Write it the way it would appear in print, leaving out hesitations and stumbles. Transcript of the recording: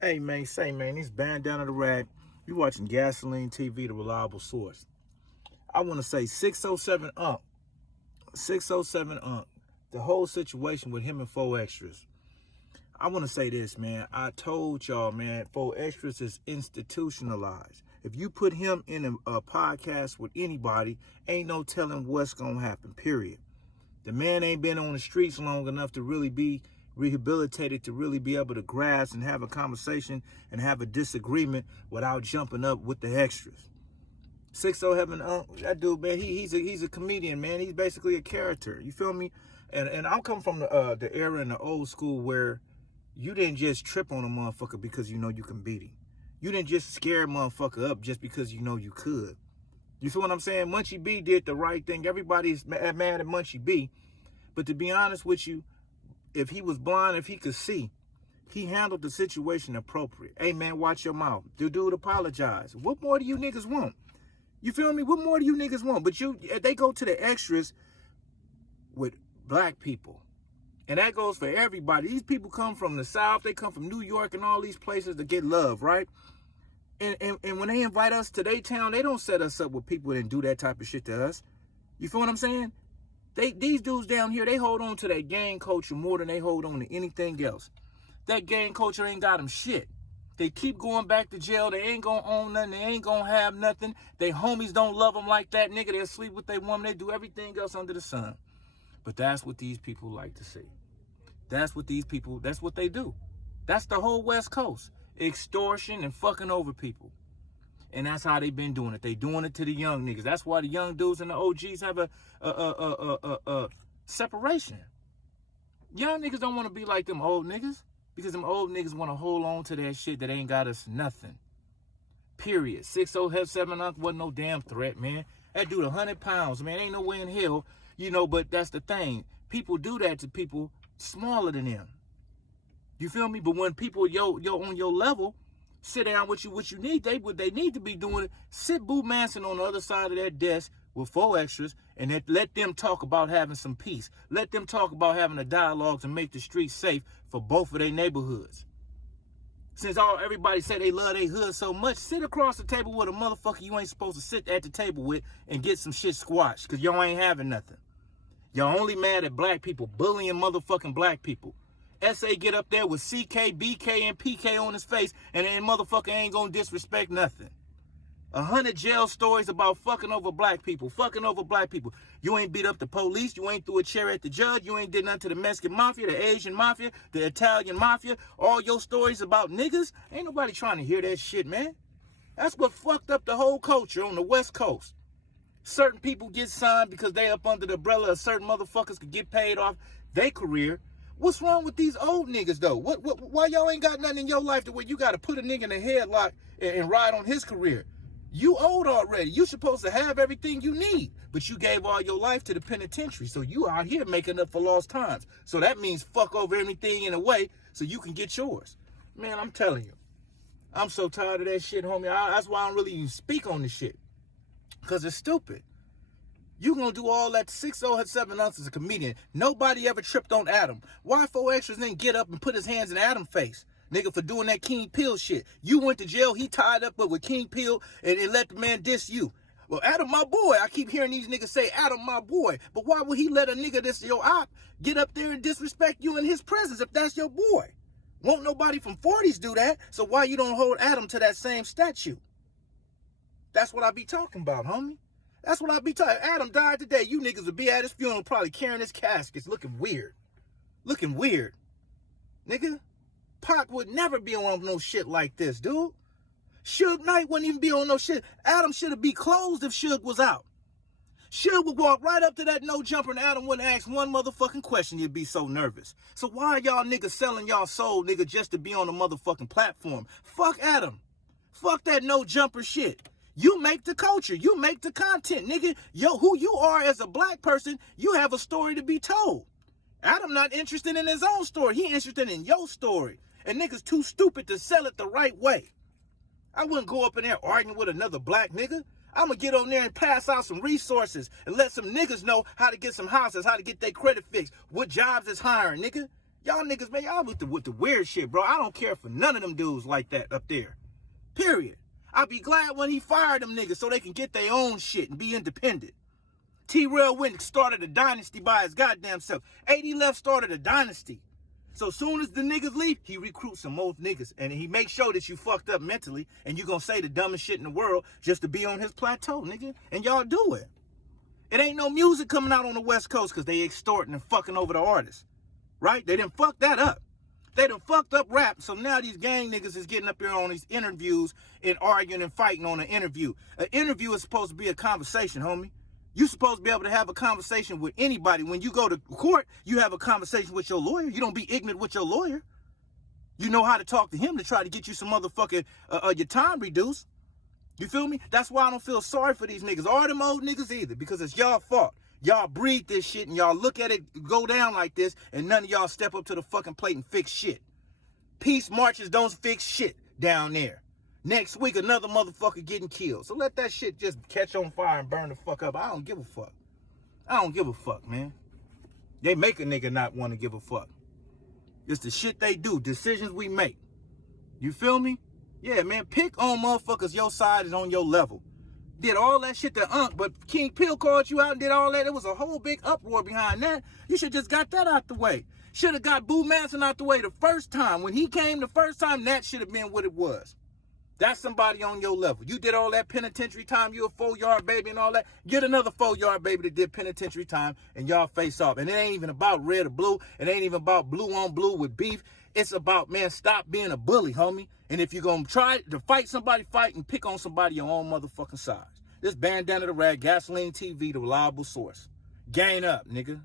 Hey, man, this Bandana the Ragg. You watching Gasoline TV, the reliable source. I want to say 607 Unc. 607 Unc. The whole situation with him and 4Extras. I want to say this, man. I told y'all, man, 4Extras is institutionalized. If you put him in a podcast with anybody, ain't no telling what's going to happen, period. The man ain't been on the streets long enough to really be rehabilitated, to really be able to grasp and have a conversation and have a disagreement without jumping up with the extras. 607 that dude, man, he's a comedian, man. He's basically a character. You feel me? And I'm coming from the era in the old school where you didn't just trip on a motherfucker because you know you can beat him. You didn't just scare a motherfucker up just because you know you could. You feel what I'm saying? Munchie B did the right thing. Everybody's mad at Munchie B. But to be honest with you, if he was blind, if he could see, he handled the situation appropriate. Hey, man, watch your mouth. The dude apologize. What more do you niggas want? You feel me? What more do you niggas want? But they go to the extras with black people. And that goes for everybody. These people come from the South. They come from New York and all these places to get love, right? And when they invite us to their town, they don't set us up with people that do that type of shit to us. You feel what I'm saying? These dudes down here, they hold on to that gang culture more than they hold on to anything else. That gang culture ain't got them shit. They keep going back to jail. They ain't gonna own nothing. They ain't gonna have nothing. They homies don't love them like that, nigga. They'll sleep with their woman. They do everything else under the sun. But that's what these people like to see. That's what they do. That's the whole West Coast. Extortion and fucking over people. And that's how they been doing it. They doing it to the young niggas. That's why the young dudes and the OGs have a separation. Young niggas don't want to be like them old niggas because them old niggas want to hold on to that shit that ain't got us nothing. Period. 607 Unc wasn't no damn threat, man. That dude 100 pounds, man. Ain't no way in hell, but that's the thing. People do that to people smaller than them. You feel me? But when people on your level sit down with you, what they need to be doing it, sit Boo Manson on the other side of that desk with 4Extras and let them talk about having some peace. Let them talk about having a dialogue to make the streets safe for both of their neighborhoods. Since everybody say they love their hood so much, sit across the table with a motherfucker you ain't supposed to sit at the table with and get some shit squashed because y'all ain't having nothing. Y'all only mad at black people, bullying motherfucking black people. SA get up there with CK, BK, and PK on his face, and then motherfucker ain't gonna disrespect nothing. 100 jail stories about fucking over black people. You ain't beat up the police. You ain't threw a chair at the judge. You ain't did nothing to the Mexican mafia, the Asian mafia, the Italian mafia. All your stories about niggas. Ain't nobody trying to hear that shit, man. That's what fucked up the whole culture on the West Coast. Certain people get signed because they up under the umbrella of certain motherfuckers could get paid off their career. What's wrong with these old niggas, though? Why y'all ain't got nothing in your life to where you got to put a nigga in a headlock and ride on his career? You old already. You supposed to have everything you need, but you gave all your life to the penitentiary, so you out here making up for lost times. So that means fuck over anything in a way so you can get yours. Man, I'm telling you. I'm so tired of that shit, homie. That's why I don't really even speak on this shit, because it's stupid. You gonna do all that 607 Unc as a comedian. Nobody ever tripped on Adam. Why 4Extras didn't get up and put his hands in Adam's face? Nigga, for doing that King Pill shit. You went to jail, he tied up with King Pill and let the man diss you. Well, Adam, my boy. I keep hearing these niggas say, Adam, my boy. But why would he let a nigga that's your op get up there and disrespect you in his presence if that's your boy? Won't nobody from 40s do that, so why you don't hold Adam to that same statue? That's what I be talking about, homie. That's what I be talking. Adam died today. You niggas would be at his funeral probably carrying his caskets looking weird. Nigga, Pac would never be on no shit like this, dude. Suge Knight wouldn't even be on no shit. Adam should have been closed if Suge was out. Suge would walk right up to that Nojumper and Adam wouldn't ask one motherfucking question. You'd be so nervous. So why are y'all niggas selling y'all soul, nigga, just to be on a motherfucking platform? Fuck Adam. Fuck that Nojumper shit. You make the culture. You make the content, nigga. Who you are as a black person, you have a story to be told. Adam not interested in his own story. He interested in your story. And niggas too stupid to sell it the right way. I wouldn't go up in there arguing with another black nigga. I'm going to get on there and pass out some resources and let some niggas know how to get some houses, how to get their credit fixed, what jobs is hiring, nigga. Y'all niggas, man, y'all with the weird shit, bro. I don't care for none of them dudes like that up there. Period. I'd be glad when he fired them niggas so they can get their own shit and be independent. T-Rail went and started a dynasty by his goddamn self. 80 Left started a dynasty. So soon as the niggas leave, he recruits some more niggas. And he makes sure that you fucked up mentally and you gonna say the dumbest shit in the world just to be on his plateau, nigga. And y'all do it. It ain't no music coming out on the West Coast because they extorting and fucking over the artists. Right? They done fucked that up. They done fucked up rap. So now these gang niggas is getting up here on these interviews and arguing and fighting on an interview. An interview is supposed to be a conversation, homie. You're supposed to be able to have a conversation with anybody. When you go to court, you have a conversation with your lawyer. You don't be ignorant with your lawyer. You know how to talk to him to try to get you some motherfucking, your time reduced. You feel me? That's why I don't feel sorry for these niggas or them old niggas either, because it's y'all fault. Y'all breed this shit and y'all look at it go down like this and none of y'all step up to the fucking plate and fix shit. Peace marches don't fix shit down there. Next week, another motherfucker getting killed. So let that shit just catch on fire and burn the fuck up. I don't give a fuck. I don't give a fuck, man. They make a nigga not want to give a fuck. It's the shit they do, decisions we make. You feel me? Yeah, man, pick on motherfuckers your side is on your level. Did all that shit to but King Pill called you out and did all that. There was a whole big uproar behind that. You should just got that out the way. Should have got Boo Manson out the way the first time. When he came the first time, that should have been what it was. That's somebody on your level. You did all that penitentiary time. You a 4-yard baby and all that. Get another 4-yard baby that did penitentiary time and y'all face off. And it ain't even about red or blue. It ain't even about blue on blue with beef. It's about, man, stop being a bully, homie. And if you're going to try to fight somebody, fight and pick on somebody your own motherfucking size. This Bandana the Ragg, Gasoline TV, the reliable source. Gain up, nigga.